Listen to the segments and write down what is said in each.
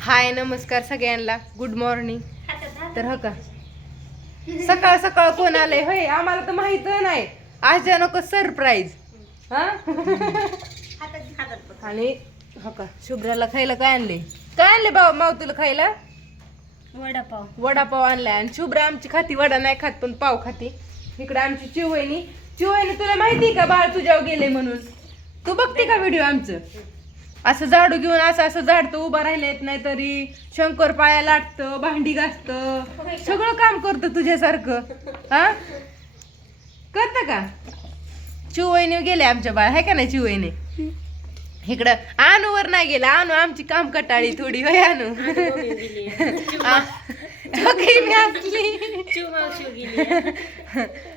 हाय नमस्कार सगळ्यांना. Good morning तर हो का? सकाळ सकाळ कोण आलंय? होय आम्हाला तर माहीत नाही. आज नको सरप्राईज हा? आणि हो का शुभ्राला खायला काय आणले काय आणले बाबा माव तुला खायला? वडापाव. वडापाव आणलाय. आणि शुभ्रा आमची खाती वडा नाही खात पण पाव खाती. इकडे आमची चिवईनी चिवईनी तुला माहिती का? बाळ तुझ्यावर गेले म्हणून. तू बघते का व्हिडिओ आमचं? असं झाडू घेऊन असं असं झाडतं उभा राहिला येत नाही तरी शंकर पाया लाटतं भांडी घासतं सगळं काम करतं तुझ्यासारखं. हा? करतं का? चिवईने गेले आमच्या बाळ आहे का नाही चिवईने? इकडं आणूवर नाही गेला आणू आमची काम कटाळी थोडी होय आणू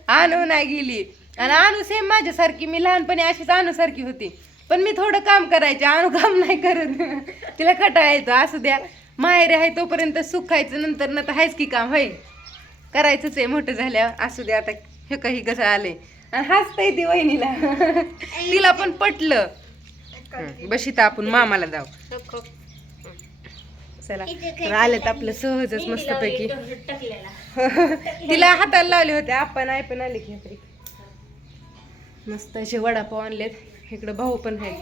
आणू नाही गेली. आणि आणू सेम माझ्यासारखी मी लहानपणी अशीच आणू सारखी होती. पण मी थोडं काम करायचे आणू काम नाही करत. तिला खटाळायचं असू द्या. माहेर आहे तोपर्यंत सुखायचं नंतर ना तर आहेच की काम होय? करायचंच आहे मोठं झाल्यावर. असू द्या आता हे काही कसं आले आणि हसतंय ती वहिनीला. तिला पण पटलं. बशी तर आपण मामाला जाऊ. चला. तर आलेत आपलं सहजच मस्तपैकी. तिला हाताला लावले होते आपण आई पण आले की. मस्त असे वडापाव आणलेत. इकडं भाऊ पण आहेत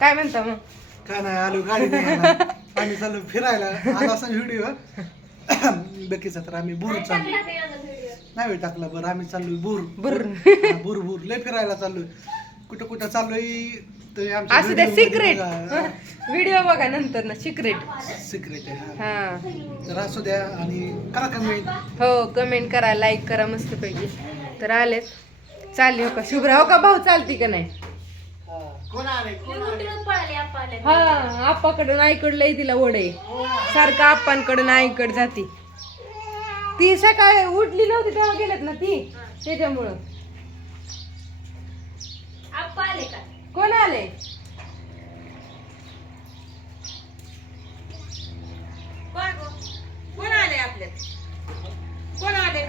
काय म्हणता मग? काय नाही आलो गाडी न्यायला. आम्ही चाललो फिरायला. आला असा व्हिडिओ बेकीचा तर आम्ही बुर चाललो. नाही वेळ टाकला बरं आम्ही चाललोय बुर. बुर. हा, बुर बुर. लय फिरायला चाललोय. कुठं कुठं चाललोय ते आमच्या असू द्या सिक्रेट. व्हिडिओ बघा. नंतर ना सिक्रेट सिक्रेट आहे हा. हा. तर असू द्या आणि करा कमेंट हो कमेंट करा लाईक करा मस्तपैकी तर आलेत. चालली हो का? शुभ्रा हो का भाऊ? चालती का नाही? हा आप्पाकडून आईकडं लय तिला ओढ आहे. सारखं आप्पांकडून आईकडे जाती. ती सकाळी उठली नव्हती तेव्हा गेलेत ना ती. त्याच्यामुळं. कोण आले? कोण आले आपल्यात कोण आले?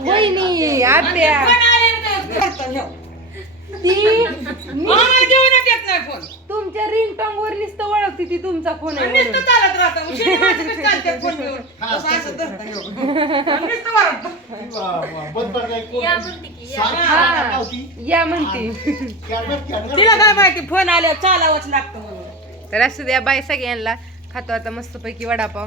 वहिनी आत्या ती तुमच्या रिंगटोंग वर नुसतं ओळखते ती तुमचा फोन आहे म्हणून. हा, या म्हणते तिला काय माहिती फोन आल्यावर चालावंच लागतं म्हणून. तर असू द्या बाय सगळ्यांना खातो आता मस्तपैकी वडापाव.